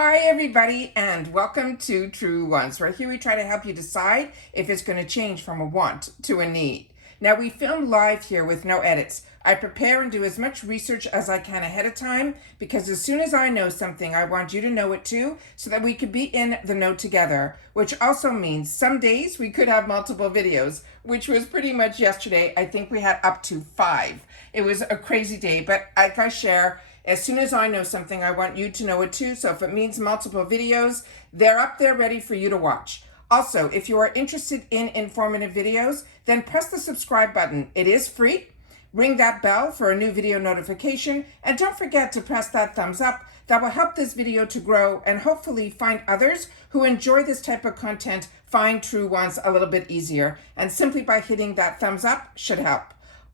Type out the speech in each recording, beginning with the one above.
Hi everybody and welcome to Truewants, where here we try to help you decide if it's going to change from a want to a need. Now we film live here with no edits. I prepare and do as much research as I can ahead of time because as soon as I know something, I want you to know it too so that we could be in the know together, which also means some days we could have multiple videos, which was pretty much yesterday. I think we had up to 5. It was a crazy day, but like I share, as soon as I know something, I want you to know it too. So if it means multiple videos, they're up there ready for you to watch. Also, if you are interested in informative videos, then press the subscribe button. It is free. Ring that bell for a new video notification. And don't forget to press that thumbs up. That will help this video to grow and hopefully find others who enjoy this type of content find Truewants a little bit easier. And simply by hitting that thumbs up should help.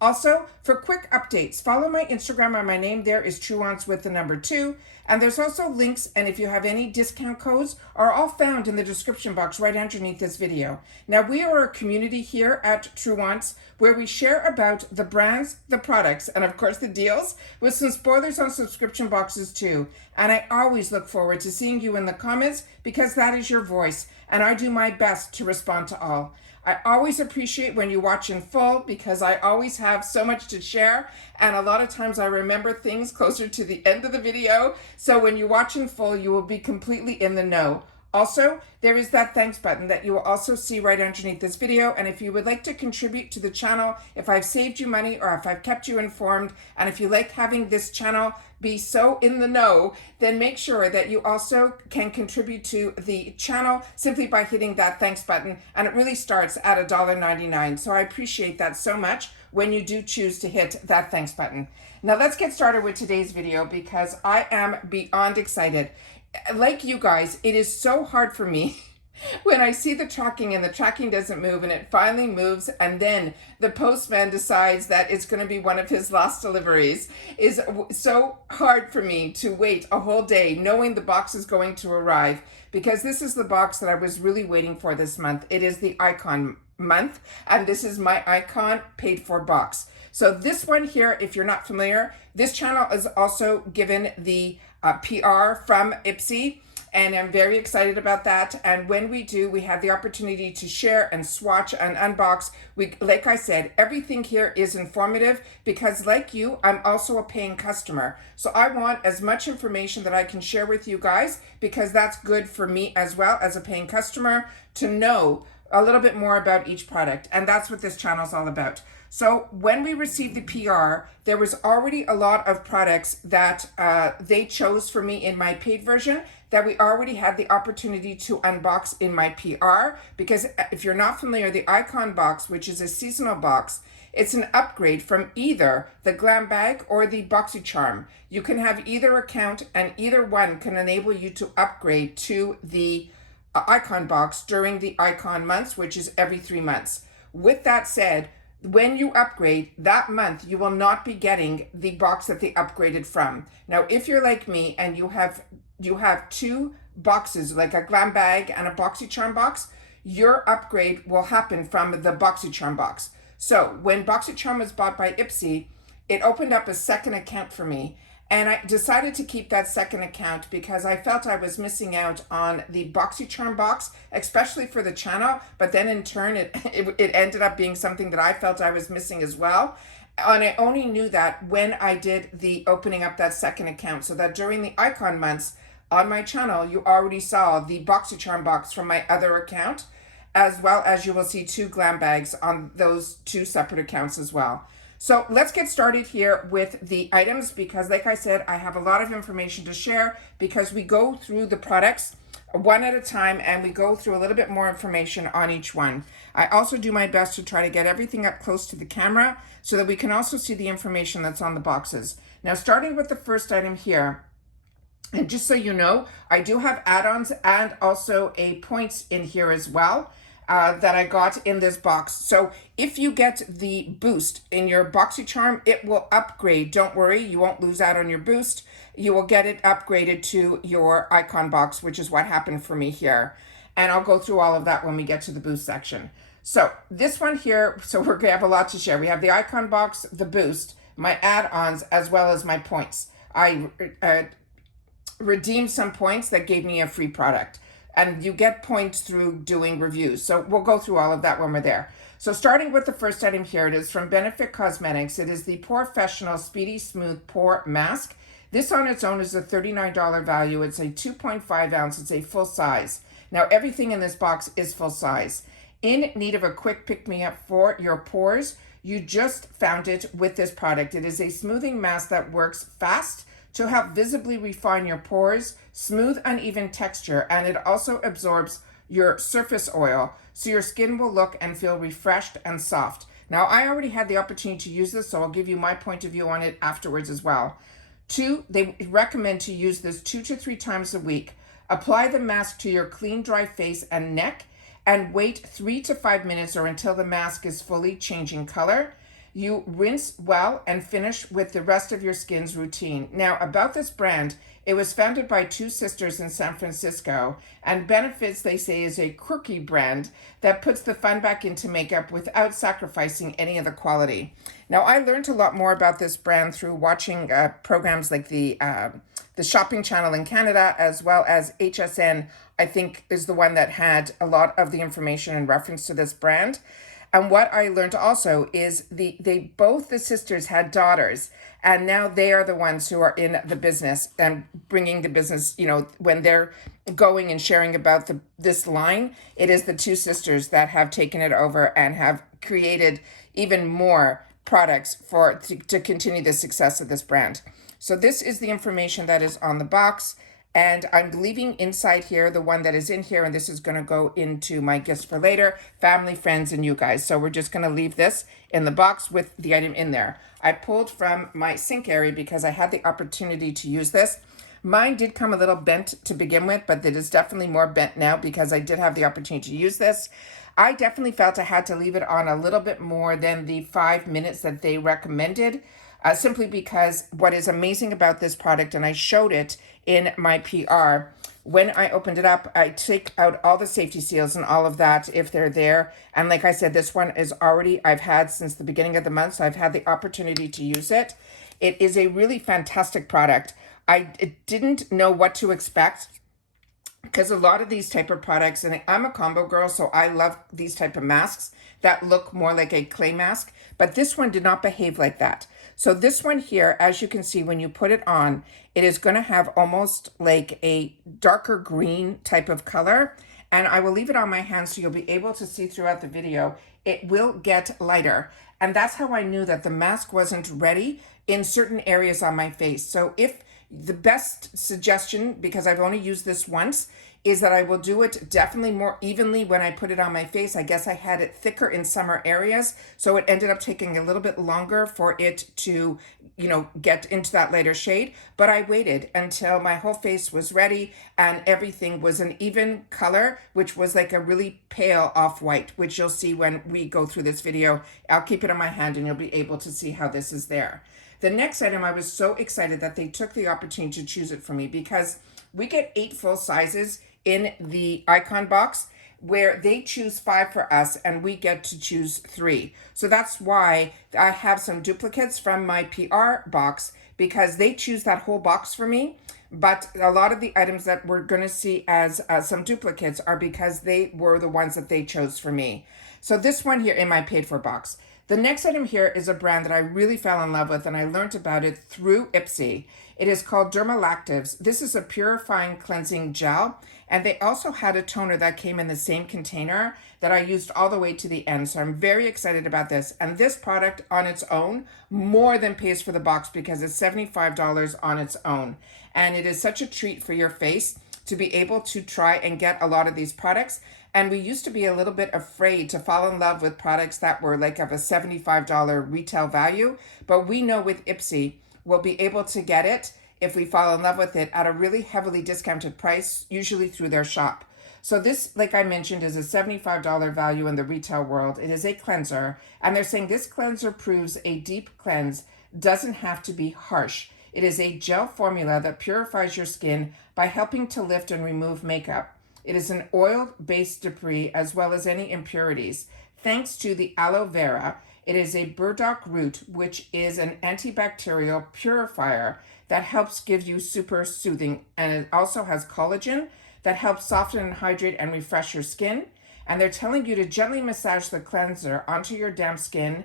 Also, for quick updates, follow my Instagram, and my name there is Truewants with the number 2. And there's also links, and if you have any discount codes, are all found in the description box right underneath this video. Now, we are a community here at Truewants where we share about the brands, the products, and of course the deals, with some spoilers on subscription boxes too. And I always look forward to seeing you in the comments because that is your voice, and I do my best to respond to all. I always appreciate when you watch in full because I always have so much to share, and a lot of times I remember things closer to the end of the video. So when you watch in full, you will be completely in the know. Also, there is that thanks button that you will also see right underneath this video. And if you would like to contribute to the channel, if I've saved you money or if I've kept you informed, and if you like having this channel be so in the know, then make sure that you also can contribute to the channel simply by hitting that thanks button. And it really starts at $1.99. So I appreciate that so much when you do choose to hit that thanks button. Now let's get started with today's video because I am beyond excited. Like you guys, it is so hard for me when I see the tracking and the tracking doesn't move and it finally moves and then the postman decides that it's going to be one of his last deliveries. Is so hard for me to wait a whole day knowing the box is going to arrive because this is the box that I was really waiting for this month. It is the Icon month and this is my Icon paid for box. So this one here, if you're not familiar, this channel is also given the PR from IPSY, and I'm very excited about that. And when we do, we have the opportunity to share and swatch and unbox. Like I said, everything here is informative because like you, I'm also a paying customer. So I want as much information that I can share with you guys because that's good for me as well as a paying customer to know a little bit more about each product. And that's what this channel is all about. So when we received the PR, there was already a lot of products that they chose for me in my paid version that we already had the opportunity to unbox in my PR. Because if you're not familiar, the Icon box, which is a seasonal box, it's an upgrade from either the Glam Bag or the BoxyCharm. You can have either account and either one can enable you to upgrade to the Icon box during the Icon months, which is every 3 months. With that said, when you upgrade that month, you will not be getting the box that they upgraded from. Now, if you're like me and you have 2 boxes, like a Glam Bag and a BoxyCharm box, your upgrade will happen from the BoxyCharm box. So when BoxyCharm was bought by IPSY, it opened up a second account for me. And I decided to keep that second account because I felt I was missing out on the BoxyCharm box, especially for the channel. But then in turn, it ended up being something that I felt I was missing as well. And I only knew that when I did the opening up that second account, so that during the Icon months on my channel, you already saw the BoxyCharm box from my other account, as well as you will see 2 Glam Bags on those 2 separate accounts as well. So let's get started here with the items because like I said, I have a lot of information to share because we go through the products one at a time and we go through a little bit more information on each one. I also do my best to try to get everything up close to the camera so that we can also see the information that's on the boxes. Now, starting with the first item here, and just so you know, I do have add-ons and also a points in here as well. That I got in this box. So if you get the boost in your BoxyCharm, it will upgrade. Don't worry, you won't lose out on your boost. You will get it upgraded to your Icon box, which is what happened for me here. And I'll go through all of that when we get to the boost section. So this one here, so we're gonna have a lot to share. We have the Icon box, the boost, my add-ons, as well as my points. I redeemed some points that gave me a free product. And you get points through doing reviews. So we'll go through all of that when we're there. So starting with the first item here, it is from Benefit Cosmetics. It is the Professional Speedy Smooth Pore Mask. This on its own is a $39 value. It's a 2.5 ounce. It's a full size. Now everything in this box is full size. In need of a quick pick-me-up for your pores, you just found it with this product. It is a smoothing mask that works fast to help visibly refine your pores, smooth uneven texture, and it also absorbs your surface oil, so your skin will look and feel refreshed and soft. Now, I already had the opportunity to use this, so I'll give you my point of view on it afterwards as well. They recommend to use this 2 to 3 times a week. Apply the mask to your clean, dry face and neck, and wait 3 to 5 minutes or until the mask is fully changing color. You rinse well and finish with the rest of your skin's routine. Now, about this brand, it was founded by 2 sisters in San Francisco, and Benefits, they say, is a quirky brand that puts the fun back into makeup without sacrificing any of the quality. Now, I learned a lot more about this brand through watching programs like the Shopping Channel in Canada, as well as HSN, I think, is the one that had a lot of the information in reference to this brand. And what I learned also is both the sisters had daughters, and now they are the ones who are in the business and bringing the business, when they're going and sharing about this line, it is the 2 sisters that have taken it over and have created even more products to continue the success of this brand. So this is the information that is on the box. And I'm leaving inside here the one that is in here, and this is going to go into my gifts for later, family, friends, and you guys. So we're just going to leave this in the box with the item in there. I pulled from my sink area because I had the opportunity to use this. Mine did come a little bent to begin with, but it is definitely more bent now because I did have the opportunity to use this. I definitely felt I had to leave it on a little bit more than the 5 minutes that they recommended. Simply because what is amazing about this product, and I showed it in my PR, when I opened it up, I take out all the safety seals and all of that if they're there. And like I said, this one is I've had since the beginning of the month, so I've had the opportunity to use it. It is a really fantastic product. I didn't know what to expect, because a lot of these type of products, and I'm a combo girl, so I love these type of masks that look more like a clay mask, but this one did not behave like that. So this one here, as you can see, when you put it on, it is going to have almost like a darker green type of color. And I will leave it on my hand so you'll be able to see throughout the video. It will get lighter. And that's how I knew that the mask wasn't ready in certain areas on my face. So if the best suggestion, because I've only used this once, is that I will do it definitely more evenly when I put it on my face. I guess I had it thicker in summer areas, so it ended up taking a little bit longer for it to, get into that lighter shade. But I waited until my whole face was ready and everything was an even color, which was like a really pale off-white, which you'll see when we go through this video. I'll keep it in my hand and you'll be able to see how this is there. The next item, I was so excited that they took the opportunity to choose it for me, because we get 8 full sizes in the icon box, where they choose 5 for us and we get to choose 3. So that's why I have some duplicates from my PR box, because they choose that whole box for me. But a lot of the items that we're going to see as some duplicates are because they were the ones that they chose for me. So this one here in my paid for box. The next item here is a brand that I really fell in love with, and I learned about it through IPSY. It is called Dermalactives. This is a purifying cleansing gel, and they also had a toner that came in the same container that I used all the way to the end. So I'm very excited about this. And this product on its own more than pays for the box, because it's $75 on its own. And it is such a treat for your face to be able to try and get a lot of these products. And we used to be a little bit afraid to fall in love with products that were like of a $75 retail value. But we know with IPSY, we'll be able to get it if we fall in love with it at a really heavily discounted price, usually through their shop. So this, like I mentioned, is a $75 value in the retail world. It is a cleanser, and they're saying this cleanser proves a deep cleanse doesn't have to be harsh. It is a gel formula that purifies your skin by helping to lift and remove makeup. It is an oil-based debris as well as any impurities. Thanks to the aloe vera, It is a burdock root, which is an antibacterial purifier that helps give you super soothing. And it also has collagen that helps soften and hydrate and refresh your skin. And they're telling you to gently massage the cleanser onto your damp skin,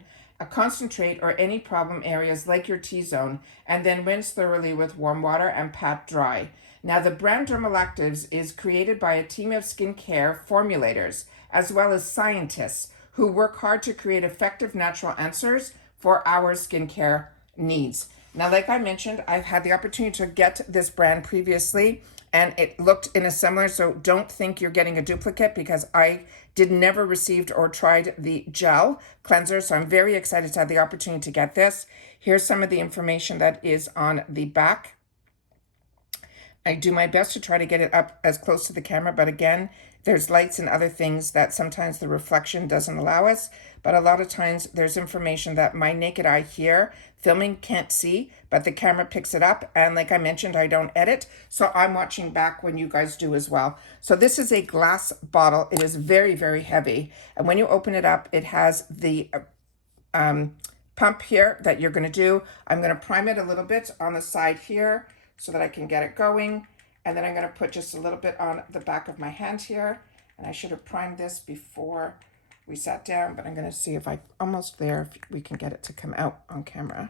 concentrate or any problem areas like your T-zone, and then rinse thoroughly with warm water and pat dry. Now, the brand Dermalactives is created by a team of skincare formulators, as well as scientists who work hard to create effective natural answers for our skincare needs. Now, like I mentioned, I've had the opportunity to get this brand previously, and it looked in a similar, so don't think you're getting a duplicate, because I never received or tried the gel cleanser, so I'm very excited to have the opportunity to get this. Here's some of the information that is on the back. I do my best to try to get it up as close to the camera, but again, there's lights and other things that sometimes the reflection doesn't allow us, but a lot of times there's information that my naked eye here filming can't see, but the camera picks it up. And like I mentioned, I don't edit, so I'm watching back when you guys do as well. So this is a glass bottle. It is very, very heavy. And when you open it up, it has the pump here that you're going to do. I'm going to prime it a little bit on the side here so that I can get it going. And then I'm going to put just a little bit on the back of my hand here. And I should have primed this before we sat down, but I'm going to see if almost there, if we can get it to come out on camera.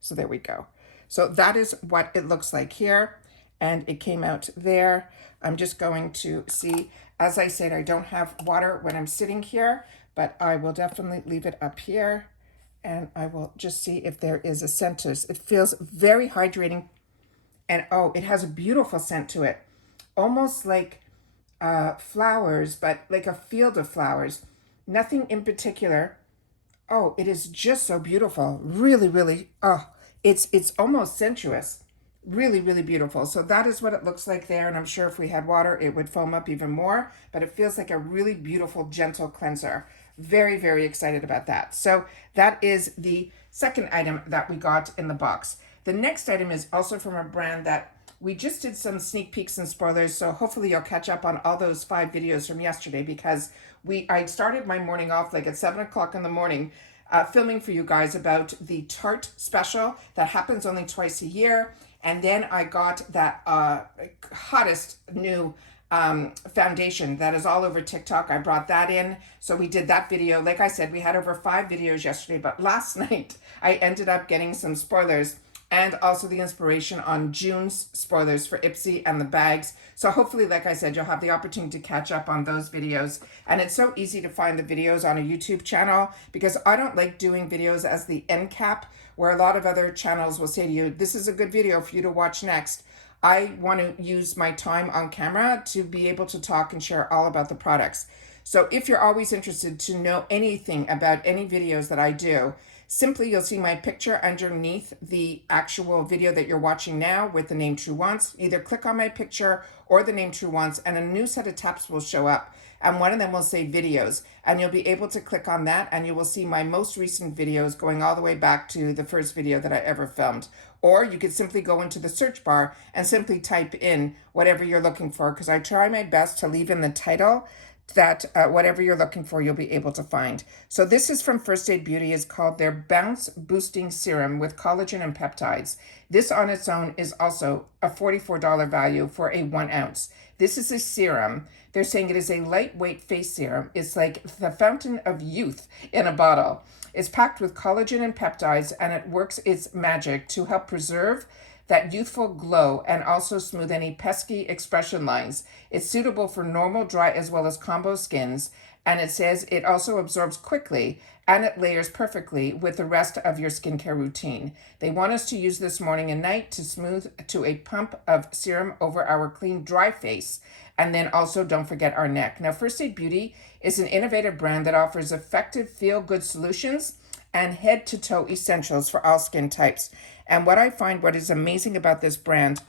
So there we go. So that is what it looks like here. And it came out there. I'm just going to see, as I said, I don't have water when I'm sitting here, but I will definitely leave it up here. And I will just see if there is a scent. It feels very hydrating. And oh, it has a beautiful scent to it. Almost like flowers, but like a field of flowers. Nothing in particular. Oh, it is just so beautiful. Really, really, oh, it's almost sensuous. Really, really beautiful. So that is what it looks like there. And I'm sure if we had water, it would foam up even more. But it feels like a really beautiful, gentle cleanser. Very, very excited about that. So that is the second item that we got in the box. The next item is also from a brand that we just did some sneak peeks and spoilers, so hopefully you'll catch up on all those 5 videos from yesterday, because I started my morning off like at 7 o'clock in the morning filming for you guys about the Tarte special that happens only twice a year. And then I got that hottest new foundation that is all over TikTok. I brought that in. So we did that video. Like I said, we had over 5 videos yesterday, but last night I ended up getting some spoilers and also the inspiration on June's spoilers for IPSY and the bags. So hopefully, like I said, you'll have the opportunity to catch up on those videos. And it's so easy to find the videos on a YouTube channel, because I don't like doing videos as the end cap, where a lot of other channels will say to you, this is a good video for you to watch next. I want to use my time on camera to be able to talk and share all about the products. So if you're always interested to know anything about any videos that I do, simply you'll see my picture underneath the actual video that you're watching now with the name Truewants. Either click on my picture or the name Truewants, and a new set of tabs will show up. And one of them will say videos, and you'll be able to click on that, and you will see my most recent videos going all the way back to the first video that I ever filmed. Or you could simply go into the search bar and simply type in whatever you're looking for, because I try my best to leave in the title that whatever you're looking for, you'll be able to find. So this is from First Aid Beauty. It's called their Bounce Boosting Serum with collagen and peptides. This on its own is also a $44 value for a 1 ounce. This is a serum. They're saying it is a lightweight face serum. It's like the fountain of youth in a bottle. It's packed with collagen and peptides, and it works its magic to help preserve that youthful glow and also smooth any pesky expression lines. It's suitable for normal, dry, as well as combo skins. And it says it also absorbs quickly and it layers perfectly with the rest of your skincare routine. They want us to use this morning and night to smooth to a pump of serum over our clean, dry face. And then also don't forget our neck. Now, First Aid Beauty is an innovative brand that offers effective feel-good solutions and head-to-toe essentials for all skin types. And what I find, what is amazing about this brand,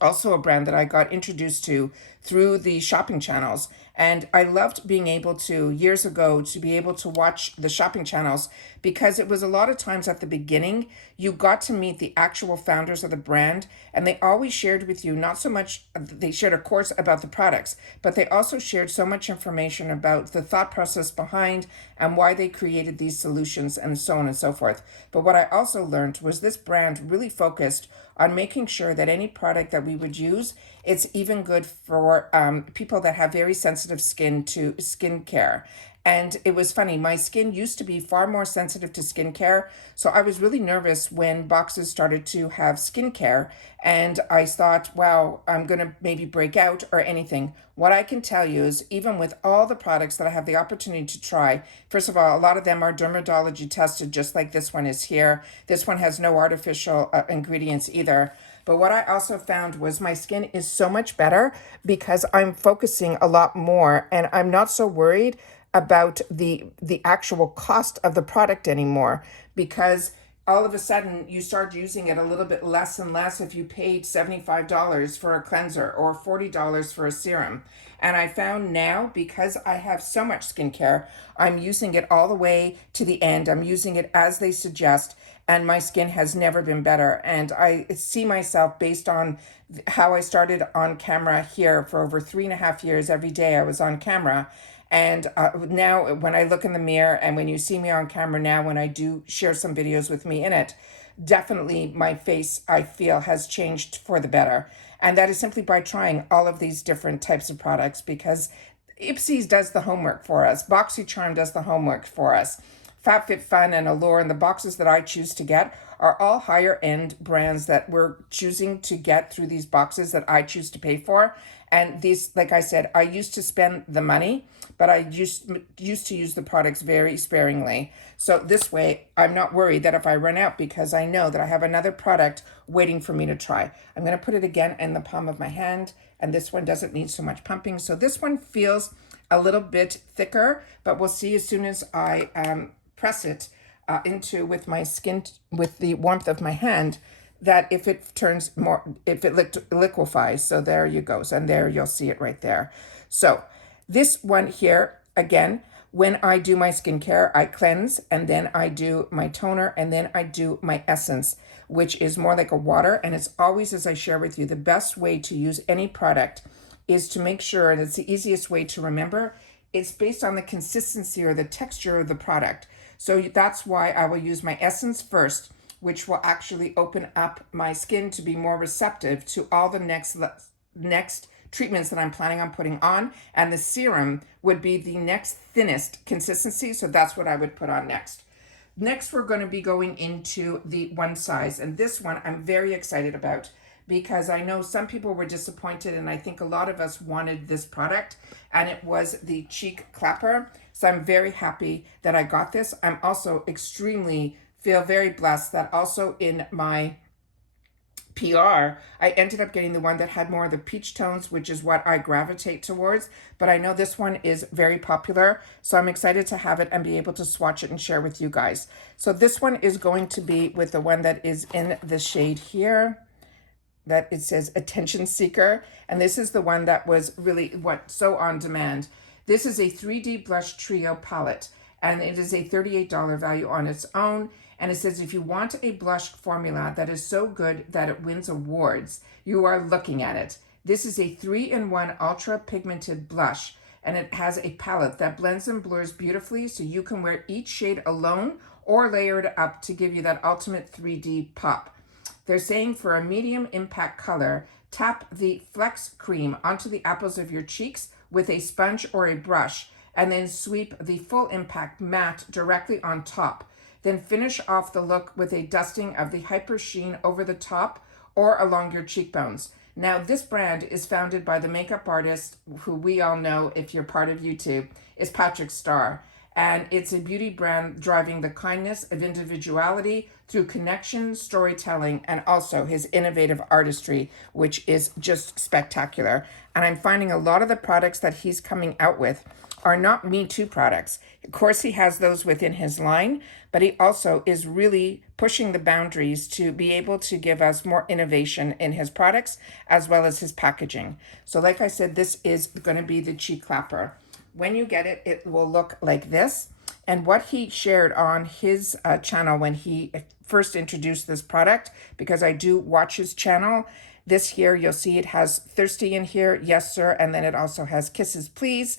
also a brand that I got introduced to through the shopping channels, And I loved being able to, years ago, to be able to watch the shopping channels, because it was a lot of times at the beginning, you got to meet the actual founders of the brand, and they always shared with you, not so much, they shared, of course, about the products, but they also shared so much information about the thought process behind and why they created these solutions and so on and so forth. But what I also learned was this brand really focused on making sure that any product that we would use, it's even good for people that have very sensitive skin to skincare. And it was funny, my skin used to be far more sensitive to skincare. So I was really nervous when boxes started to have skincare. And I thought, wow, I'm going to maybe break out or anything. What I can tell you is, even with all the products that I have the opportunity to try, first of all, a lot of them are dermatology tested, just like this one is here. This one has no artificial ingredients either. But what I also found was my skin is so much better because I'm focusing a lot more, and I'm not so worried about the actual cost of the product anymore, because all of a sudden you start using it a little bit less and less if you paid $75 for a cleanser or $40 for a serum. And I found now, because I have so much skincare, I'm using it all the way to the end. I'm using it as they suggest, and my skin has never been better. And I see myself, based on how I started on camera here for over 3.5 years, every day I was on camera. And now when I look in the mirror, and when you see me on camera now, when I do share some videos with me in it, definitely my face, I feel, has changed for the better. And that is simply by trying all of these different types of products, because IPSY does the homework for us. BoxyCharm does the homework for us. FabFitFun and Allure, and the boxes that I choose to get, are all higher end brands that we're choosing to get through these boxes that I choose to pay for. And these, like I said, I used to spend the money, but I used to use the products very sparingly. So this way, I'm not worried that if I run out, because I know that I have another product waiting for me to try. I'm going to put it again in the palm of my hand, and this one doesn't need so much pumping. So this one feels a little bit thicker, but we'll see as soon as I press it into with my skin, with the warmth of my hand, that if it turns more, if it liquefies. So there you go. And there you'll see it right there. So this one here, again, when I do my skincare, I cleanse, and then I do my toner, and then I do my essence, which is more like a water. And it's always, as I share with you, the best way to use any product is to make sure, and it's the easiest way to remember, it's based on the consistency or the texture of the product. So that's why I will use my essence first, which will actually open up my skin to be more receptive to all the next treatments that I'm planning on putting on. And the serum would be the next thinnest consistency. So that's what I would put on next. Next, we're going to be going into the one size. And this one I'm very excited about, because I know some people were disappointed, and I think a lot of us wanted this product, and it was the cheek clapper. So I'm very happy that I got this. I'm also feel very blessed that also in my PR, I ended up getting the one that had more of the peach tones, which is what I gravitate towards. But I know this one is very popular, so I'm excited to have it and be able to swatch it and share with you guys. So this one is going to be with the one that is in the shade here, that it says Attention Seeker. And this is the one that was really so on demand. This is a 3D Blush Trio palette, and it is a $38 value on its own. And it says, if you want a blush formula that is so good that it wins awards, you are looking at it. This is a 3-in-1 ultra pigmented blush, and it has a palette that blends and blurs beautifully, so you can wear each shade alone or layer it up to give you that ultimate 3D pop. They're saying, for a medium impact color, tap the Flex Cream onto the apples of your cheeks with a sponge or a brush, and then sweep the Full Impact Matte directly on top. Then finish off the look with a dusting of the Hyper Sheen over the top or along your cheekbones. Now, this brand is founded by the makeup artist, who we all know, if you're part of YouTube, is Patrick Starr. And it's a beauty brand driving the kindness of individuality through connection, storytelling, and also his innovative artistry, which is just spectacular. And I'm finding a lot of the products that he's coming out with are not Me Too products. Of course, he has those within his line, but he also is really pushing the boundaries to be able to give us more innovation in his products as well as his packaging. So like I said, this is going to be the cheek clapper. When you get it, it will look like this. And what he shared on his channel when he first introduced this product, because I do watch his channel, this here, you'll see it has thirsty in here, yes sir, and then it also has kisses please.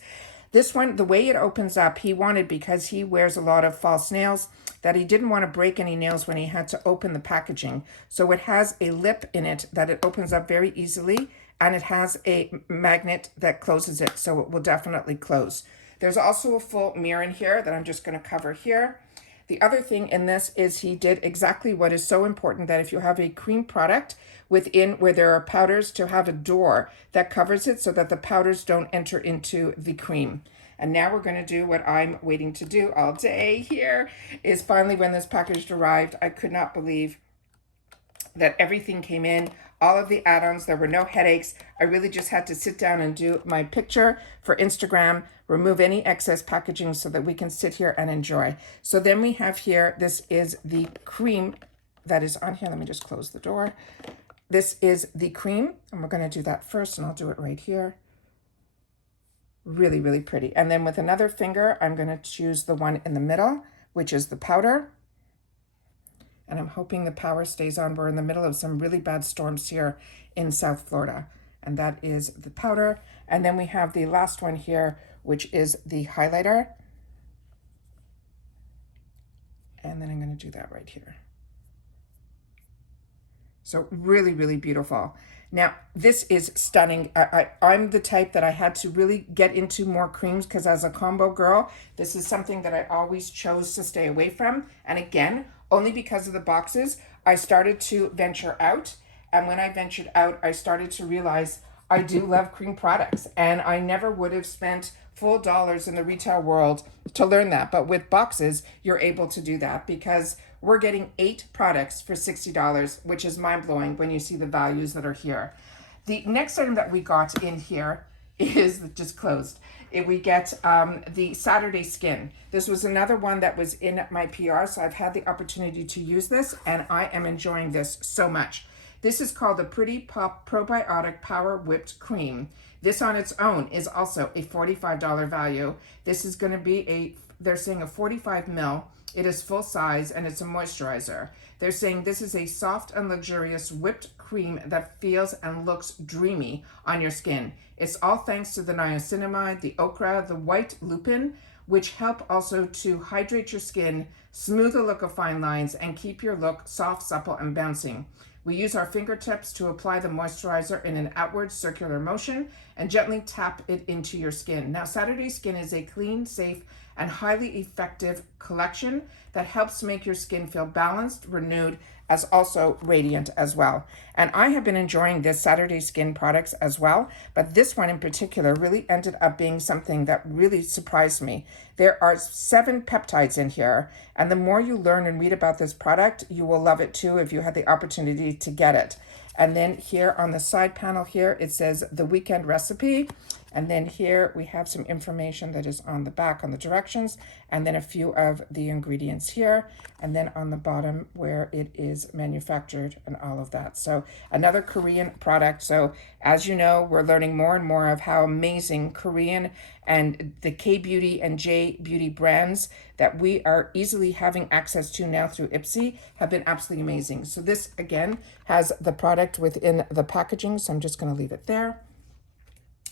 This one, the way it opens up, he wanted, because he wears a lot of false nails, that he didn't want to break any nails when he had to open the packaging. So it has a lip in it that it opens up very easily, and it has a magnet that closes it, so it will definitely close. There's also a full mirror in here that I'm just going to cover here. The other thing in this is he did exactly what is so important, that if you have a cream product within where there are powders, to have a door that covers it so that the powders don't enter into the cream. And now we're going to do what I'm waiting to do all day here, is finally when this package arrived, I could not believe that everything came in, all of the add-ons, there were no headaches. I really just had to sit down and do my picture for Instagram, remove any excess packaging so that we can sit here and enjoy. So then we have here, this is the cream that is on here. Let me just close the door. This is the cream, and we're going to do that first, and I'll do it right here. Really, really pretty. And then with another finger, I'm going to choose the one in the middle, which is the powder. And I'm hoping the power stays on. We're in the middle of some really bad storms here in South Florida. And that is the powder. And then we have the last one here, which is the highlighter. And then I'm going to do that right here. So really, really beautiful. Now, this is stunning. I'm the type that I had to really get into more creams, because as a combo girl, this is something that I always chose to stay away from. And again, only because of the boxes, I started to venture out. And when I ventured out, I started to realize I do love cream products. And I never would have spent full dollars in the retail world to learn that. But with boxes, you're able to do that, because we're getting 8 products for $60, which is mind-blowing when you see the values that are here. The next item that we got in here is just closed. We get the Saturday Skin. This was another one that was in my PR, so I've had the opportunity to use this, and I am enjoying this so much. This is called the Pretty Pop Probiotic Power Whipped Cream. This on its own is also a $45 value. This is going to be they're saying a 45 ml. It is full size, and it's a moisturizer. They're saying this is a soft and luxurious whipped cream that feels and looks dreamy on your skin. It's all thanks to the niacinamide, the okra, the white lupin, which help also to hydrate your skin, smooth the look of fine lines, and keep your look soft, supple, and bouncing. We use our fingertips to apply the moisturizer in an outward circular motion and gently tap it into your skin. Now, Saturday Skin is a clean, safe, and highly effective collection that helps make your skin feel balanced, renewed, as also radiant as well. And I have been enjoying this Saturday Skin products as well, but this one in particular really ended up being something that really surprised me. There are 7 peptides in here, and the more you learn and read about this product, you will love it too if you had the opportunity to get it. And then here on the side panel here, it says the weekend recipe. And then here we have some information that is on the back on the directions, and then a few of the ingredients here, and then on the bottom where it is manufactured and all of that. So another Korean product. So as you know, we're learning more and more of how amazing Korean and the K-Beauty and J-Beauty brands that we are easily having access to now through IPSY have been absolutely amazing. So this again has the product within the packaging. So I'm just going to leave it there.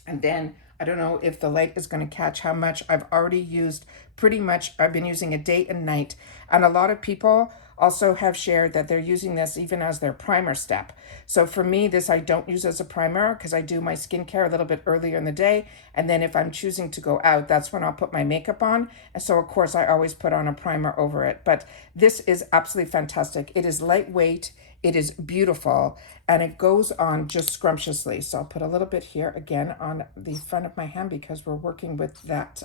And then I don't know if the light is going to catch how much I've already used. Pretty much I've been using it day and night. And a lot of people also have shared that they're using this even as their primer step. So for me, this I don't use as a primer because I do my skincare a little bit earlier in the day. And then if I'm choosing to go out, that's when I'll put my makeup on. And so of course I always put on a primer over it. But this is absolutely fantastic. It is lightweight. It is beautiful, and it goes on just scrumptiously. So I'll put a little bit here again on the front of my hand because we're working with that,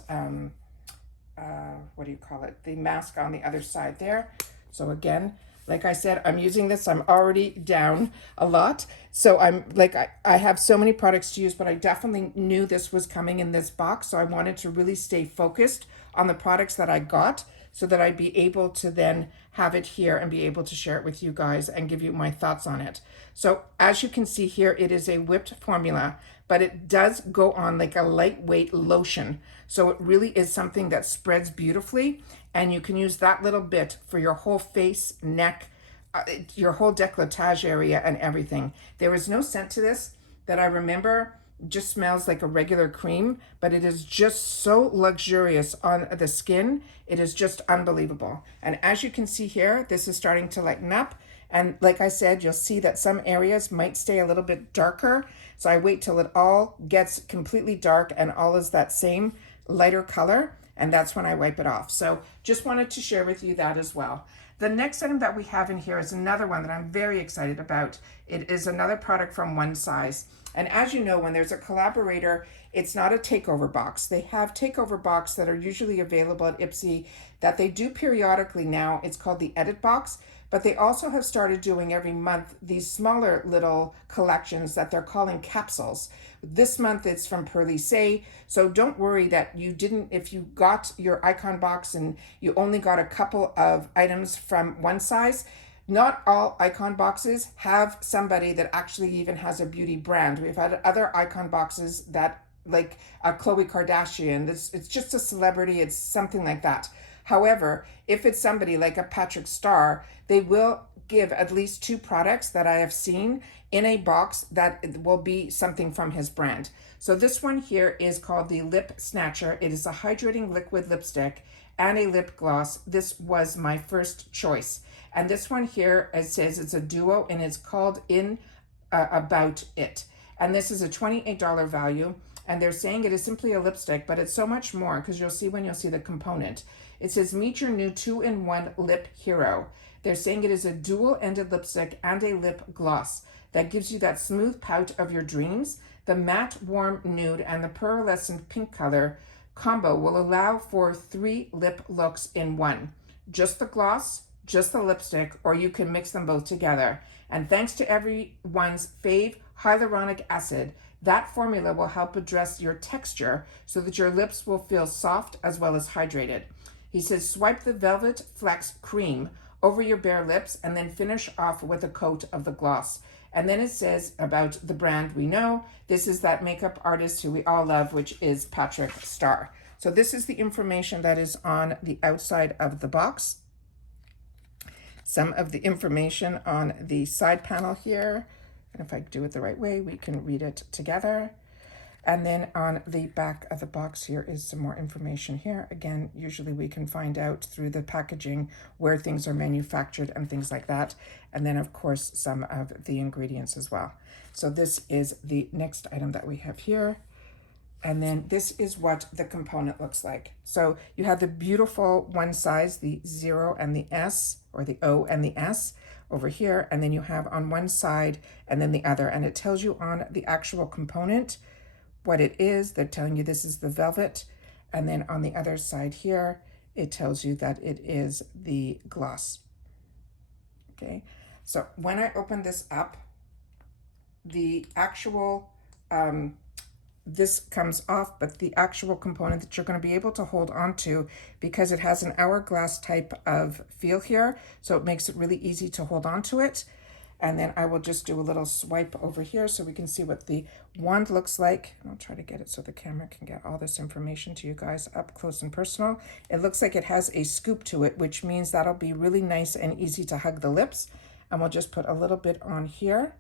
what do you call it? The mask on the other side there. So again, Like I said, I'm using this. I'm already down a lot. So I'm like, I have so many products to use, but I definitely knew this was coming in this box. So I wanted to really stay focused on the products that I got so that I'd be able to then have it here and be able to share it with you guys and give you my thoughts on it. So as you can see here, it is a whipped formula, but it does go on like a lightweight lotion. So it really is something that spreads beautifully, and you can use that little bit for your whole face, neck, your whole décolletage area and everything. There is no scent to this that I remember. Just smells like a regular cream, but it is just so luxurious on the skin. It is just unbelievable. And as you can see here, this is starting to lighten up. And like I said, you'll see that some areas might stay a little bit darker. So I wait till it all gets completely dark and all is that same lighter color. And that's when I wipe it off. So just wanted to share with you that as well. The next item that we have in here is another one that I'm very excited about. It is another product from One Size. And as you know, when there's a collaborator, it's not a takeover box. They have takeover box that are usually available at IPSY that they do periodically now. It's called the Edit Box, but they also have started doing every month these smaller little collections that they're calling capsules. This month it's from Perlise, so don't worry that you didn't, if you got your icon box and you only got a couple of items from One Size, not all icon boxes have somebody that actually even has a beauty brand. We've had other icon boxes that, like a Khloe Kardashian, it's just a celebrity, it's something like that. However, if it's somebody like a Patrick Starr, they will give at least 2 products that I have seen in a box that will be something from his brand. So this one here is called the Lip Snatcher. It is a hydrating liquid lipstick and a lip gloss. This was my first choice. And this one here, it says it's a duo and it's called About It. And this is a $28 value. And they're saying it is simply a lipstick, but it's so much more because you'll see when you'll see the component. It says, meet your new 2-in-1 lip hero. They're saying it is a dual-ended lipstick and a lip gloss that gives you that smooth pout of your dreams. The matte warm nude and the pearlescent pink color combo will allow for 3 lip looks in one. Just the gloss, just the lipstick, or you can mix them both together. And thanks to everyone's fave hyaluronic acid, that formula will help address your texture so that your lips will feel soft as well as hydrated. He says, swipe the Velvet Flex cream over your bare lips and then finish off with a coat of the gloss. And then it says about the brand we know. This is that makeup artist who we all love, which is Patrick Starr. So this is the information that is on the outside of the box. Some of the information on the side panel here. And if I do it the right way, we can read it together. And then on the back of the box here is some more information here. Again, usually we can find out through the packaging where things are manufactured and things like that. And then of course, some of the ingredients as well. So this is the next item that we have here. And then this is what the component looks like. So you have the beautiful One Size, the 0 and the S, or the O and the S over here. And then you have on one side and then the other. And it tells you on the actual component what it is. They're telling you this is the velvet. And then on the other side here, it tells you that it is the gloss. Okay, so when I open this up, the actual, this comes off, but the actual component that you're going to be able to hold on to, because it has an hourglass type of feel here, so it makes it really easy to hold on to it. And then I will just do a little swipe over here so we can see what the wand looks like. I'll try to get it so the camera can get all this information to you guys up close and personal. It looks like it has a scoop to it, which means that'll be really nice and easy to hug the lips. And we'll just put a little bit on here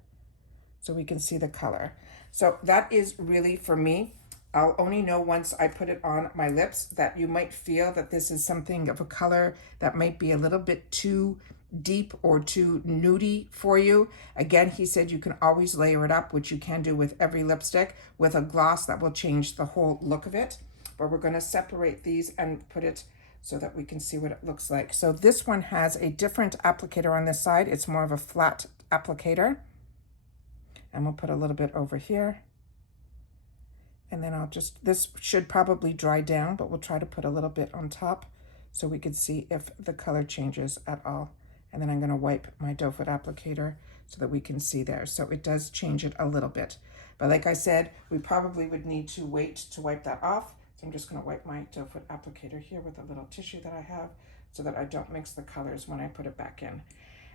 so we can see the color. So that is really, for me, I'll only know once I put it on my lips that you might feel that this is something of a color that might be a little bit too deep or too nudie for you. Again, he said you can always layer it up, which you can do with every lipstick, with a gloss that will change the whole look of it. But we're going to separate these and put it so that we can see what it looks like. So this one has a different applicator on this side. It's more of a flat applicator. And we'll put a little bit over here. And then I'll just, this should probably dry down, but we'll try to put a little bit on top so we could see if the color changes at all. And then I'm going to wipe my doe foot applicator so that we can see there. So it does change it a little bit. But like I said, we probably would need to wait to wipe that off. So I'm just going to wipe my doe foot applicator here with a little tissue that I have so that I don't mix the colors when I put it back in.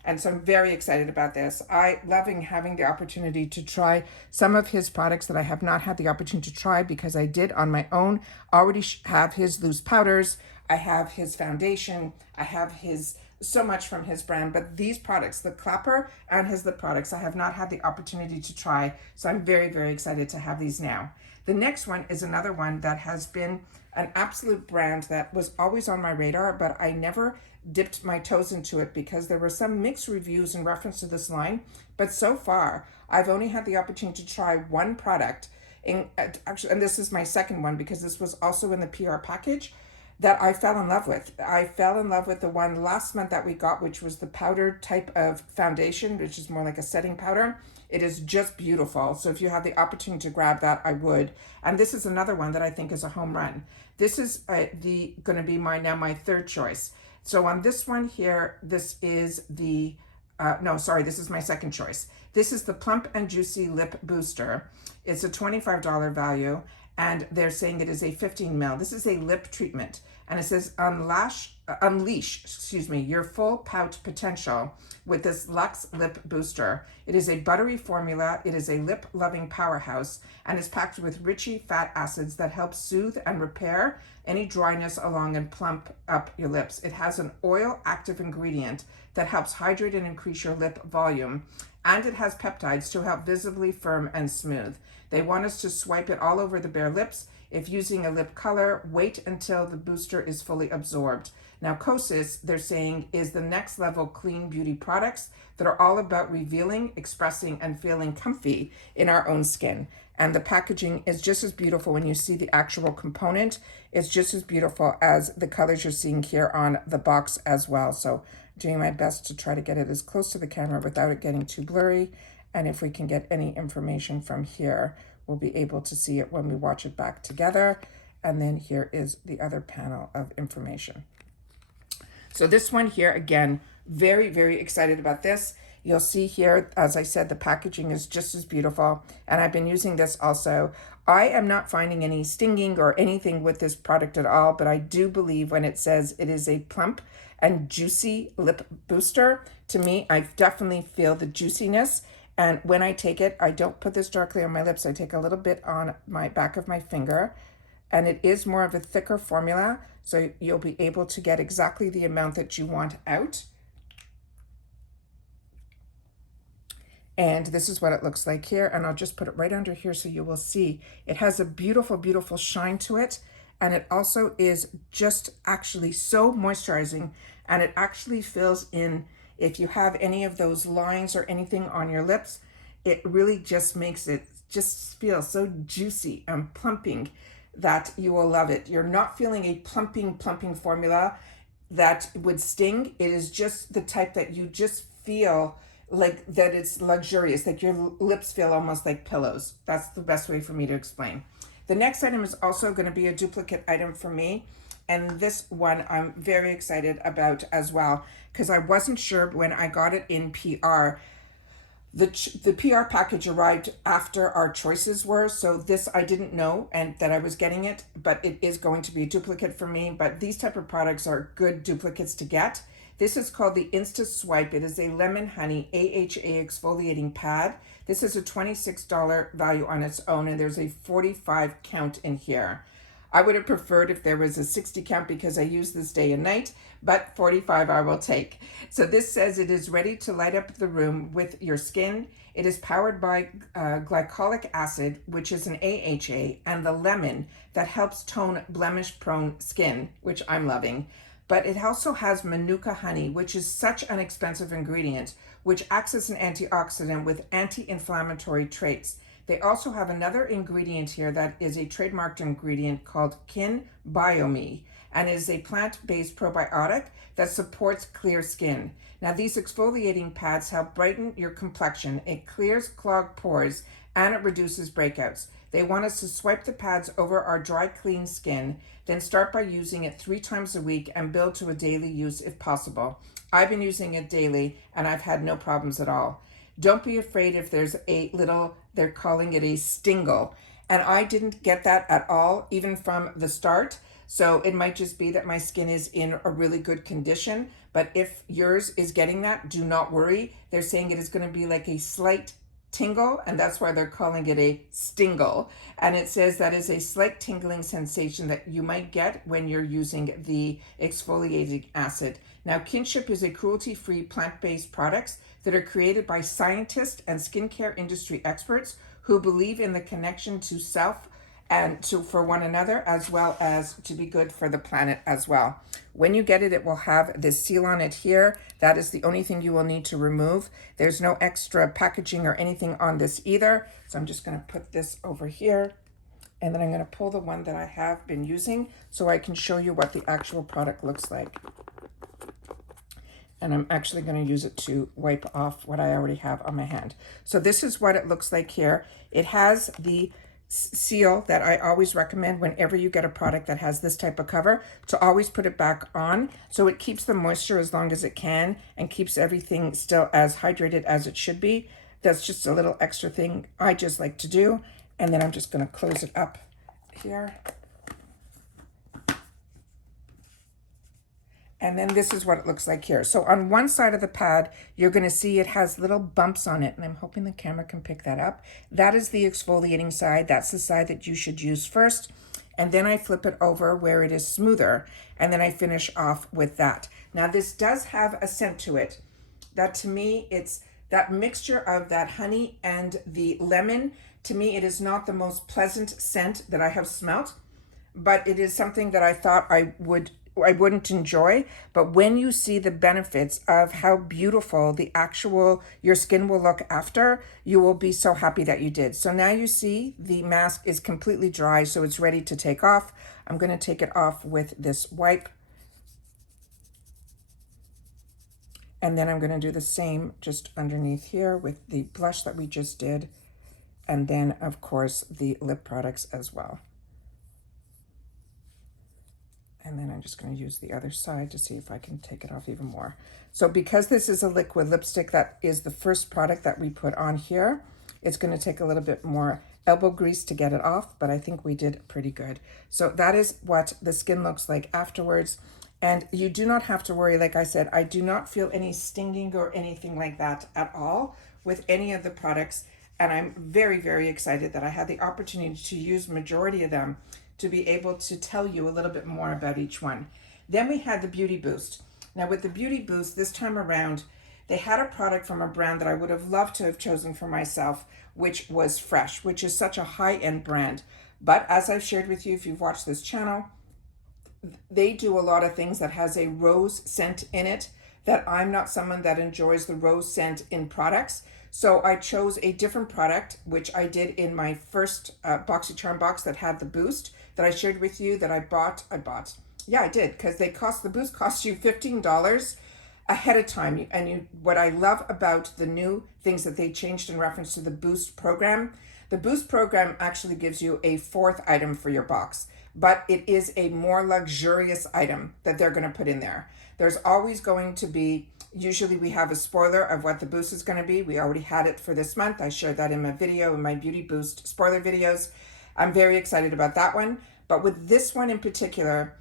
And so I'm very excited about this. I loving having the opportunity to try some of his products that I have not had the opportunity to try because I did on my own already have his loose powders. I have his foundation. I have his so much from his brand, but these products, the clapper and his lip products, I have not had the opportunity to try. So I'm very, very excited to have these now. The next one is another one that has been an absolute brand that was always on my radar, but I never dipped my toes into it because there were some mixed reviews in reference to this line. But so far, I've only had the opportunity to try one product. Actually, and this is my second one because this was also in the PR package that I fell in love with. I fell in love with the one last month that we got, which was the powdered type of foundation, which is more like a setting powder. It is just beautiful. So if you have the opportunity to grab that, I would. And this is another one that I think is a home run. This is going to be my third choice. So on this one here, this is the, this is my second choice. This is the Plump and Juicy Lip Booster. It's a $25 value. And they're saying it is a 15 ml. This is a lip treatment. And it says unleash your full pout potential with this Luxe Lip Booster. It is a buttery formula. It is a lip-loving powerhouse and is packed with richy fat acids that help soothe and repair any dryness along and plump up your lips. It has an oil active ingredient that helps hydrate and increase your lip volume. And it has peptides to help visibly firm and smooth. They want us to swipe it all over the bare lips. If using a lip color, wait until the booster is fully absorbed. Now, Kosas, they're saying, is the next level clean beauty products that are all about revealing, expressing, and feeling comfy in our own skin. And the packaging is just as beautiful when you see the actual component. It's just as beautiful as the colors you're seeing here on the box as well. So I'm doing my best to try to get it as close to the camera without it getting too blurry. And if we can get any information from here, we'll be able to see it when we watch it back together. And then here is the other panel of information. So this one here, again, very, very excited about this. You'll see here, as I said, the packaging is just as beautiful. And I've been using this also. I am not finding any stinging or anything with this product at all, but I do believe when it says it is a plump and juicy lip booster, to me, I definitely feel the juiciness. And when I take it, I don't put this directly on my lips. I take a little bit on my back of my finger. And it is more of a thicker formula, so you'll be able to get exactly the amount that you want out. And this is what it looks like here. And I'll just put it right under here so you will see. It has a beautiful, beautiful shine to it. And it also is just actually so moisturizing. And it actually fills in, if you have any of those lines or anything on your lips, it really just makes it just feel so juicy and plumping that you will love it. You're not feeling a plumping formula that would sting. It is just the type that you just feel like that it's luxurious, like your lips feel almost like pillows. That's the best way for me to explain. The next item is also going to be a duplicate item for me. And this one I'm very excited about as well, because I wasn't sure when I got it in PR. The PR package arrived after our choices were, so this I didn't know and that I was getting it, but it is going to be a duplicate for me. But these type of products are good duplicates to get. This is called the Insta Swipe. It is a lemon honey AHA exfoliating pad. This is a $26 value on its own, and there's a 45 count in here. I would have preferred if there was a 60 count because I use this day and night, but 45 I will take. So this says it is ready to light up the room with your skin. It is powered by glycolic acid, which is an AHA, and the lemon that helps tone blemish-prone skin, which I'm loving. But it also has Manuka honey, which is such an expensive ingredient, which acts as an antioxidant with anti-inflammatory traits. They also have another ingredient here that is a trademarked ingredient called Kin Biome, and is a plant-based probiotic that supports clear skin. Now, these exfoliating pads help brighten your complexion. It clears clogged pores, and it reduces breakouts. They want us to swipe the pads over our dry, clean skin, then start by using it 3 times a week and build to a daily use if possible. I've been using it daily and I've had no problems at all. Don't be afraid if there's a little, they're calling it a stingle. And I didn't get that at all, even from the start. So it might just be that my skin is in a really good condition. But if yours is getting that, do not worry. They're saying it is going to be like a slight tingle, and that's why they're calling it a stingle. And it says that is a slight tingling sensation that you might get when you're using the exfoliating acid. Now, Kinship is a cruelty-free plant-based products that are created by scientists and skincare industry experts who believe in the connection to self and for one another, as well as to be good for the planet as well. When you get it, it will have this seal on it here. That is the only thing you will need to remove. There's no extra packaging or anything on this either. So I'm just going to put this over here. And then I'm going to pull the one that I have been using so I can show you what the actual product looks like. And I'm actually going to use it to wipe off what I already have on my hand. So this is what it looks like here. It has the seal that I always recommend whenever you get a product that has this type of cover, to always put it back on so it keeps the moisture as long as it can and keeps everything still as hydrated as it should be. That's just a little extra thing I just like to do. And then I'm just going to close it up here. And then this is what it looks like here. So on one side of the pad, you're going to see it has little bumps on it. And I'm hoping the camera can pick that up. That is the exfoliating side. That's the side that you should use first. And then I flip it over where it is smoother. And then I finish off with that. Now this does have a scent to it. That to me, it's that mixture of that honey and the lemon. To me, it is not the most pleasant scent that I have smelt. But it is something that I thought I wouldn't enjoy, but when you see the benefits of how beautiful the actual your skin will look after, you will be so happy that you did. So now you see the mask is completely dry, so it's ready to take off. I'm going to take it off with this wipe. And then I'm going to do the same just underneath here with the blush that we just did. And then, of course, the lip products as well. And then I'm just going to use the other side to see if I can take it off even more. So because this is a liquid lipstick, that is the first product that we put on here. It's going to take a little bit more elbow grease to get it off, but I think we did pretty good. So that is what the skin looks like afterwards. And you do not have to worry. Like I said, I do not feel any stinging or anything like that at all with any of the products. And I'm very, very excited that I had the opportunity to use majority of them to be able to tell you a little bit more about each one. Then we had the Beauty Boost. Now with the Beauty Boost this time around, they had a product from a brand that I would have loved to have chosen for myself, which was Fresh, which is such a high-end brand. But as I've shared with you, if you've watched this channel, they do a lot of things that has a rose scent in it, that I'm not someone that enjoys the rose scent in products. So I chose a different product, which I did in my first BoxyCharm box that had the boost that I shared with you that I bought. Yeah, I did, because the boost costs you $15 ahead of time. And what I love about the new things that they changed in reference to the boost program, the boost program actually gives you a 4th item for your box, but it is a more luxurious item that they're going to put in there. There's always going to be, usually we have a spoiler of what the boost is going to be. We already had it for this month. I shared that in my video, in my Beauty Boost spoiler videos. I'm very excited about that one. But with this one in particular,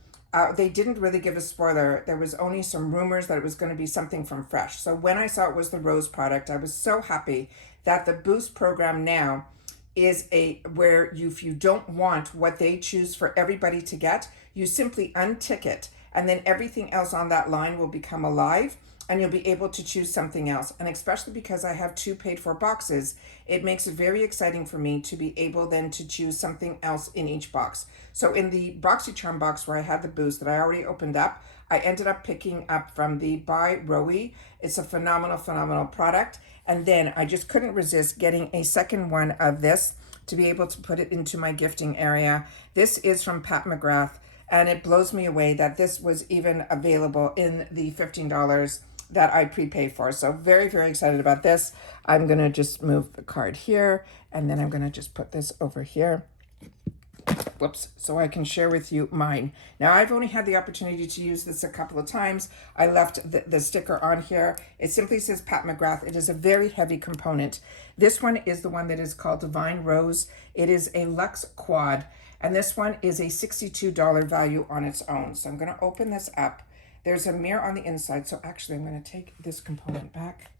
they didn't really give a spoiler. There was only some rumors that it was going to be something from Fresh. So when I saw it was the Rose product, I was so happy that the boost program now is where if you don't want what they choose for everybody to get, you simply untick it, and then everything else on that line will become alive, and you'll be able to choose something else. And especially because I have 2 paid for boxes, it makes it very exciting for me to be able then to choose something else in each box. So in the BoxyCharm box where I had the boost that I already opened up, I ended up picking up from the By Rowie. It's a phenomenal, phenomenal product. And then I just couldn't resist getting a second one of this to be able to put it into my gifting area. This is from Pat McGrath, and it blows me away that this was even available in the $15 that I prepaid for. So very, very excited about this. I'm gonna just move the card here, and then I'm gonna just put this over here. whoops, so I can share with you mine. Now, I've only had the opportunity to use this a couple of times. I left the sticker on here. It simply says Pat McGrath. It is a very heavy component. This one is the one that is called Divine Rose. It is a Luxe Quad, and this one is a $62 value on its own. So I'm going to open this up. There's a mirror on the inside, so actually I'm going to take this component back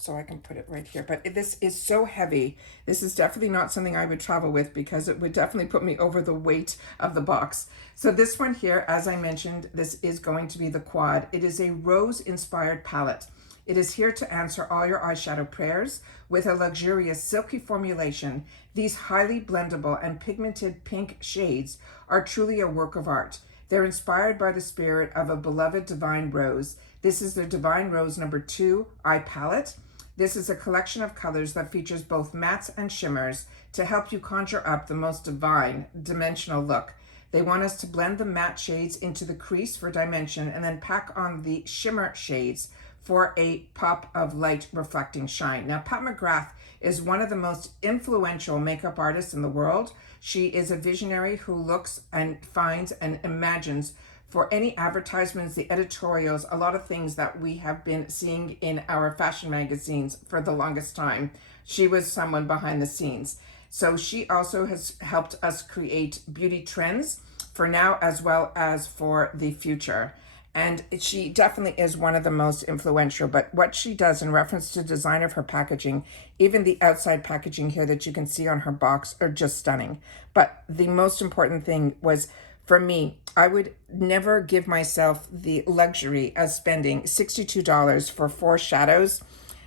so I can put it right here. But this is so heavy. This is definitely not something I would travel with because it would definitely put me over the weight of the box. So this one here, as I mentioned, this is going to be the Quad. It is a rose-inspired palette. It is here to answer all your eyeshadow prayers with a luxurious silky formulation. These highly blendable and pigmented pink shades are truly a work of art. They're inspired by the spirit of a beloved Divine Rose. This is the Divine Rose number 2 eye palette. This is a collection of colors that features both mattes and shimmers to help you conjure up the most divine, dimensional look. They want us to blend the matte shades into the crease for dimension and then pack on the shimmer shades for a pop of light reflecting shine. Now, Pat McGrath is one of the most influential makeup artists in the world. She is a visionary who looks and finds and imagines for any advertisements, the editorials, a lot of things that we have been seeing in our fashion magazines for the longest time. She was someone behind the scenes. So she also has helped us create beauty trends for now as well as for the future. And she definitely is one of the most influential, but what she does in reference to design of her packaging, even the outside packaging here that you can see on her box are just stunning. But the most important thing was, for me, I would never give myself the luxury of spending $62 for 4 shadows,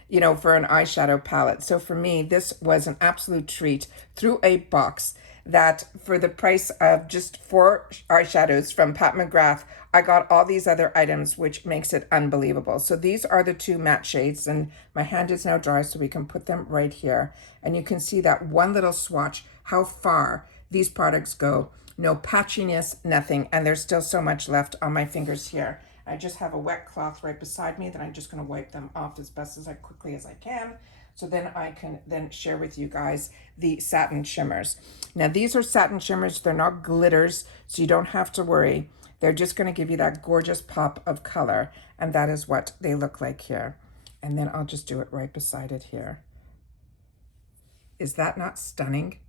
you know, for an eyeshadow palette. So for me, this was an absolute treat through a box that for the price of just 4 eyeshadows from Pat McGrath, I got all these other items, which makes it unbelievable. So these are the 2 matte shades, and my hand is now dry, so we can put them right here. And you can see that one little swatch, how far these products go. No patchiness, nothing, and there's still so much left on my fingers here. I just have a wet cloth right beside me that I'm just going to wipe them off as best as quickly as I can. So then I can then share with you guys the satin shimmers. Now these are satin shimmers. They're not glitters, so you don't have to worry. They're just going to give you that gorgeous pop of color, and that is what they look like here. And then I'll just do it right beside it here. Is that not stunning?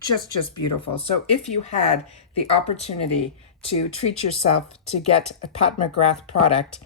Just beautiful. So if you had the opportunity to treat yourself to get a Pat McGrath product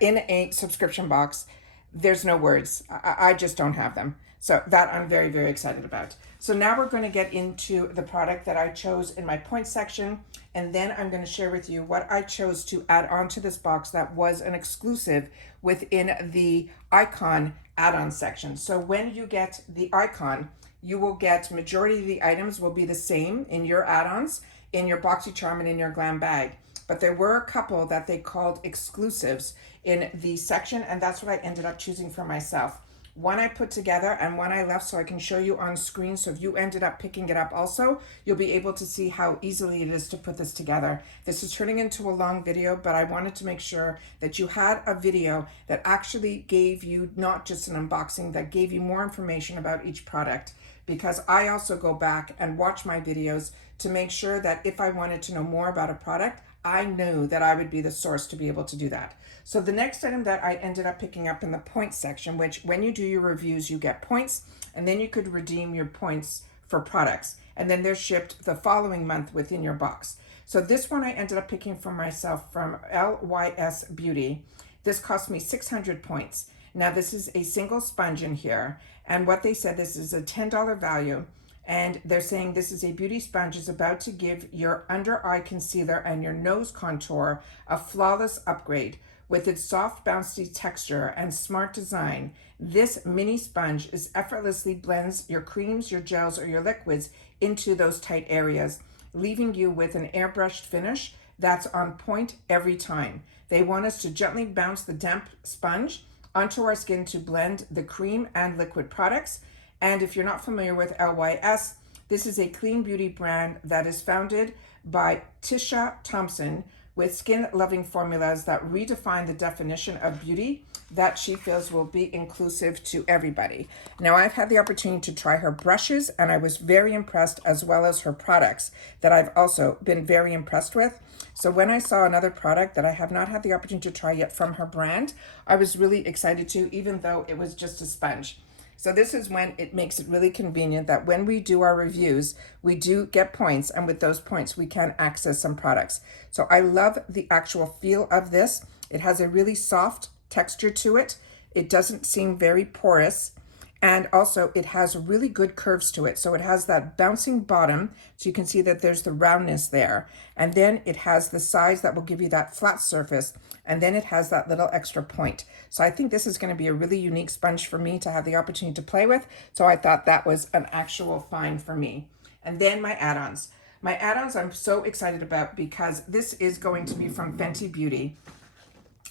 in a subscription box, there's no words. I just don't have them. So that I'm very, very excited about. So now we're going to get into the product that I chose in my points section. And then I'm going to share with you what I chose to add onto this box that was an exclusive within the icon add-on section. So when you get the icon, you will get majority of the items will be the same in your add-ons, in your BoxyCharm and in your glam bag. But there were a couple that they called exclusives in the section, and that's what I ended up choosing for myself. One I put together and one I left so I can show you on screen. So if you ended up picking it up also, you'll be able to see how easily it is to put this together. This is turning into a long video, but I wanted to make sure that you had a video that actually gave you not just an unboxing, that gave you more information about each product. Because I also go back and watch my videos to make sure that if I wanted to know more about a product, I knew that I would be the source to be able to do that. So the next item that I ended up picking up in the points section, which when you do your reviews, you get points, and then you could redeem your points for products. And then they're shipped the following month within your box. So this one I ended up picking for myself from LYS Beauty. This cost me 600 points. Now this is a single sponge in here, and what they said, this is a $10 value, and they're saying this is a beauty sponge is about to give your under eye concealer and your nose contour a flawless upgrade. With its soft bouncy texture and smart design, this mini sponge effortlessly blends your creams, your gels, or your liquids into those tight areas, leaving you with an airbrushed finish that's on point every time. They want us to gently bounce the damp sponge onto our skin to blend the cream and liquid products. And if you're not familiar with LYS, this is a clean beauty brand that is founded by Tisha Thompson, with skin-loving formulas that redefine the definition of beauty that she feels will be inclusive to everybody. Now, I've had the opportunity to try her brushes, and I was very impressed, as well as her products that I've also been very impressed with. So when I saw another product that I have not had the opportunity to try yet from her brand, I was really excited to, even though it was just a sponge. So this is when it makes it really convenient that when we do our reviews, we do get points, and with those points, we can access some products. So I love the actual feel of this. It has a really soft texture to it. It doesn't seem very porous. And also it has really good curves to it. So it has that bouncing bottom. So you can see that there's the roundness there. And then it has the size that will give you that flat surface. And then it has that little extra point. So I think this is going to be a really unique sponge for me to have the opportunity to play with. So I thought that was an actual find for me. And then my add-ons. My add-ons I'm so excited about because this is going to be from Fenty Beauty.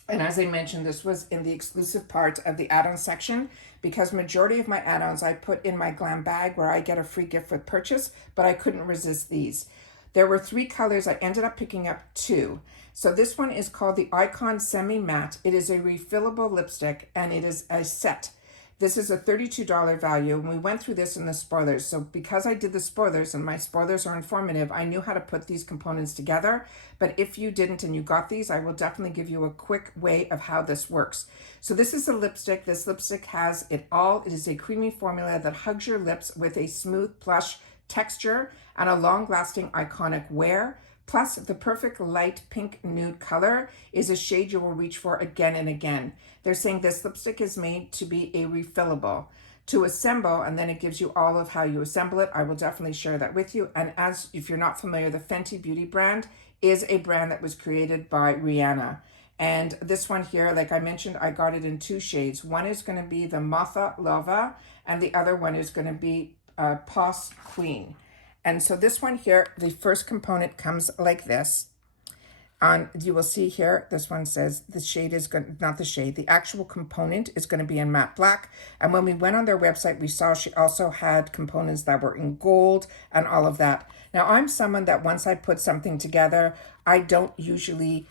And as I mentioned, this was in the exclusive part of the add-on section because majority of my add-ons I put in my glam bag where I get a free gift with purchase, but I couldn't resist these. There were 3 colors. I ended up picking up 2. So this one is called the Icon Semi Matte. It is a refillable lipstick and it is a set. This is a $32 value, and we went through this in the spoilers. So because I did the spoilers, and my spoilers are informative, I knew how to put these components together. But if you didn't and you got these, I will definitely give you a quick way of how this works. So this is a lipstick. This lipstick has it all. It is a creamy formula that hugs your lips with a smooth plush texture and a long-lasting iconic wear. Plus, the perfect light pink nude color is a shade you will reach for again and again. They're saying this lipstick is made to be a refillable. To assemble, and then it gives you all of how you assemble it. I will definitely share that with you. And as if you're not familiar, the Fenty Beauty brand is a brand that was created by Rihanna. And this one here, like I mentioned, I got it in 2 shades. One is going to be the Matha Lava, and the other one is going to be Poss Queen. And so this one here, the first component comes like this. You will see here, this one says the shade is going, not the shade, the actual component is going to be in matte black. And when we went on their website, we saw she also had components that were in gold and all of that. Now, I'm someone that once I put something together, I don't usually,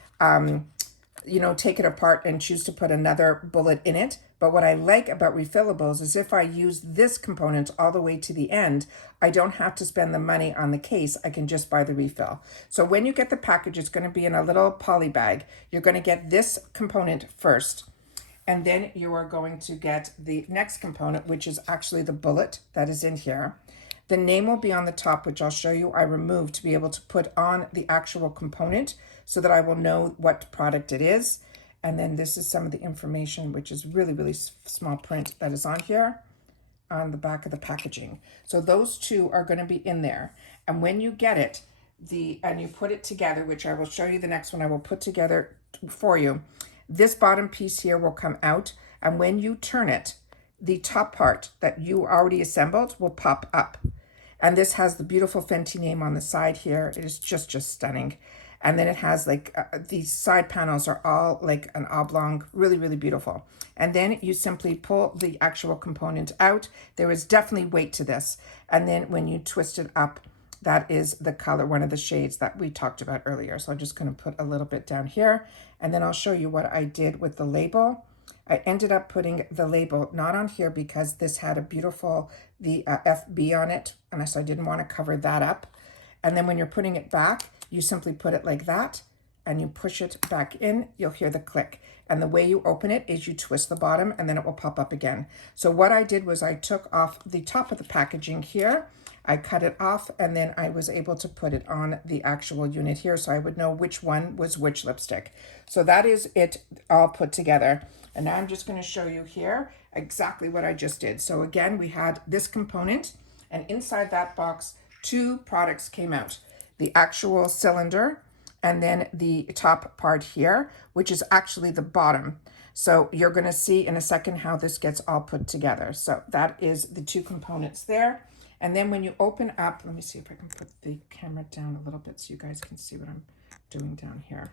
take it apart and choose to put another bullet in it. But what I like about refillables is if I use this component all the way to the end, I don't have to spend the money on the case. I can just buy the refill. So when you get the package, it's going to be in a little poly bag. You're going to get this component first. And then you are going to get the next component, which is actually the bullet that is in here. The name will be on the top, which I'll show you. I removed to be able to put on the actual component so that I will know what product it is. And then this is some of the information, which is really, really small print that is on here on the back of the packaging. So those 2 are going to be in there. And when you get it, and you put it together, which I will show you the next one I will put together for you, this bottom piece here will come out. And when you turn it, the top part that you already assembled will pop up. And this has the beautiful Fenty name on the side here. It is just stunning. And then it has like these side panels are all like an oblong, really, really beautiful. And then you simply pull the actual component out. There is definitely weight to this. And then when you twist it up, that is the color, one of the shades that we talked about earlier. So I'm just going to put a little bit down here. And then I'll show you what I did with the label. I ended up putting the label not on here because this had a beautiful, the FB on it. And so I didn't want to cover that up. And then when you're putting it back, you simply put it like that and you push it back in, you'll hear the click. And the way you open it is you twist the bottom and then it will pop up again. So what I did was I took off the top of the packaging here, I cut it off, and then I was able to put it on the actual unit here so I would know which one was which lipstick. So that is it all put together. And now I'm just going to show you here exactly what I just did. So again, we had this component, and inside that box, 2 products came out. The actual cylinder, and then the top part here, which is actually the bottom. So you're going to see in a second how this gets all put together. So that is the 2 components there. And then when you open up, let me see if I can put the camera down a little bit so you guys can see what I'm doing down here.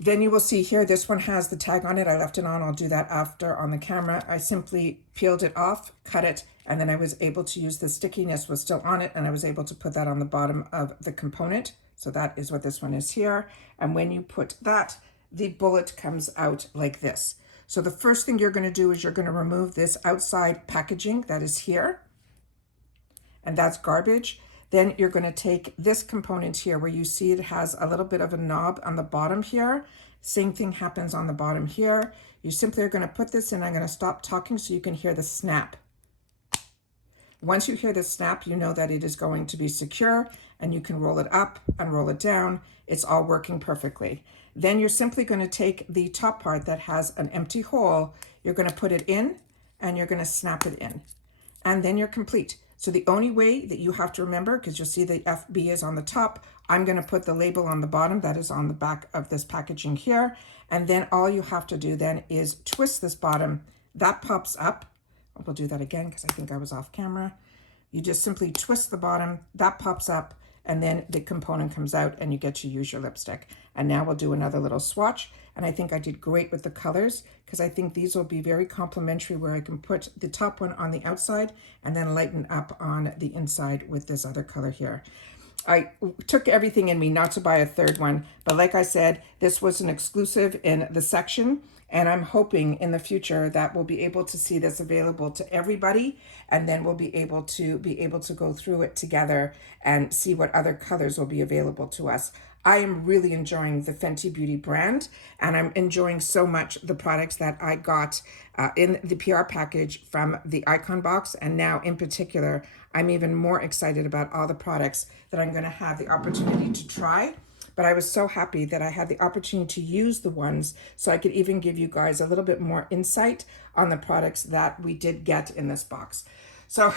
Then you will see here, this one has the tag on it. I left it on. I'll do that after on the camera. I simply peeled it off, cut it, and then I was able to use the stickiness was still on it, and I was able to put that on the bottom of the component. So that is what this one is here. And when you put that, the bullet comes out like this. So the first thing you're going to do is you're going to remove this outside packaging that is here, and that's garbage. Then you're going to take this component here where you see it has a little bit of a knob on the bottom here. Same thing happens on the bottom here. You simply are going to put this in. I'm going to stop talking so you can hear the snap. Once you hear the snap, you know that it is going to be secure, and you can roll it up and roll it down. It's all working perfectly. Then you're simply going to take the top part that has an empty hole. You're going to put it in, and you're going to snap it in. And then you're complete. So the only way that you have to remember, because you'll see the FB is on the top, I'm going to put the label on the bottom that is on the back of this packaging here. And then all you have to do then is twist this bottom. That pops up. We'll do that again because I think I was off camera. You just simply twist the bottom, that pops up, and then the component comes out and you get to use your lipstick. And now we'll do another little swatch. And I think I did great with the colors because I think these will be very complementary where I can put the top one on the outside and then lighten up on the inside with this other color here. I took everything in me not to buy a third one, but like I said, this was an exclusive in the section, and I'm hoping in the future that we'll be able to see this available to everybody, and then we'll be able to go through it together and see what other colors will be available to us. I am really enjoying the Fenty Beauty brand, and I'm enjoying so much the products that I got in the PR package from the Icon box, and now in particular, I'm even more excited about all the products that I'm going to have the opportunity to try. But I was so happy that I had the opportunity to use the ones so I could even give you guys a little bit more insight on the products that we did get in this box. So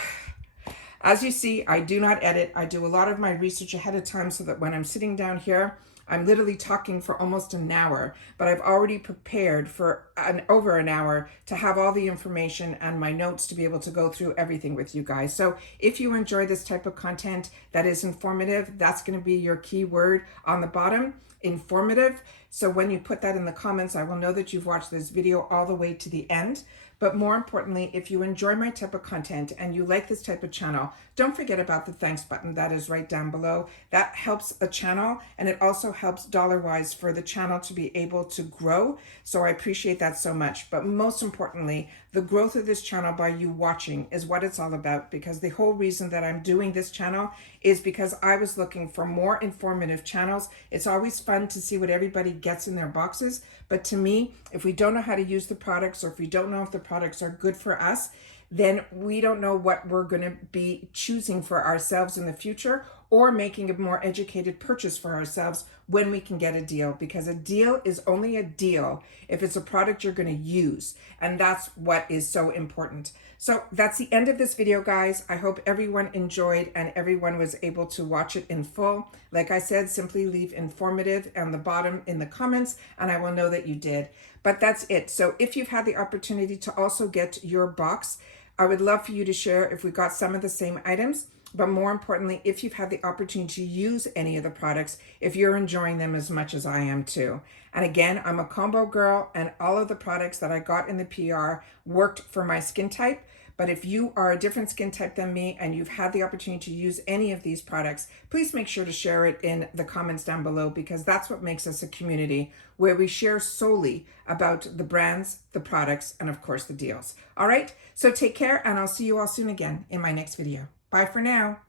as you see, I do not edit. I do a lot of my research ahead of time so that when I'm sitting down here, I'm literally talking for almost an hour, but I've already prepared for over an hour to have all the information and my notes to be able to go through everything with you guys. So if you enjoy this type of content that is informative, that's going to be your key word on the bottom, informative. So when you put that in the comments, I will know that you've watched this video all the way to the end. But more importantly, if you enjoy my type of content and you like this type of channel, don't forget about the thanks button that is right down below. That helps the channel, and it also helps dollar-wise for the channel to be able to grow. So I appreciate that so much. But most importantly, the growth of this channel by you watching is what it's all about, because the whole reason that I'm doing this channel is because I was looking for more informative channels. It's always fun to see what everybody gets in their boxes. But to me, if we don't know how to use the products, or if we don't know if the products are good for us, then we don't know what we're going to be choosing for ourselves in the future, or making a more educated purchase for ourselves when we can get a deal, because a deal is only a deal if it's a product you're going to use. And that's what is so important. So that's the end of this video, guys. I hope everyone enjoyed and everyone was able to watch it in full. Like I said, simply leave informative on the bottom in the comments and I will know that you did. But that's it. So if you've had the opportunity to also get your box, I would love for you to share if we got some of the same items. But more importantly, if you've had the opportunity to use any of the products, if you're enjoying them as much as I am too. And again, I'm a combo girl, and all of the products that I got in the PR worked for my skin type. But if you are a different skin type than me and you've had the opportunity to use any of these products, please make sure to share it in the comments down below, because that's what makes us a community where we share solely about the brands, the products, and of course the deals. All right, so take care, and I'll see you all soon again in my next video. Bye for now.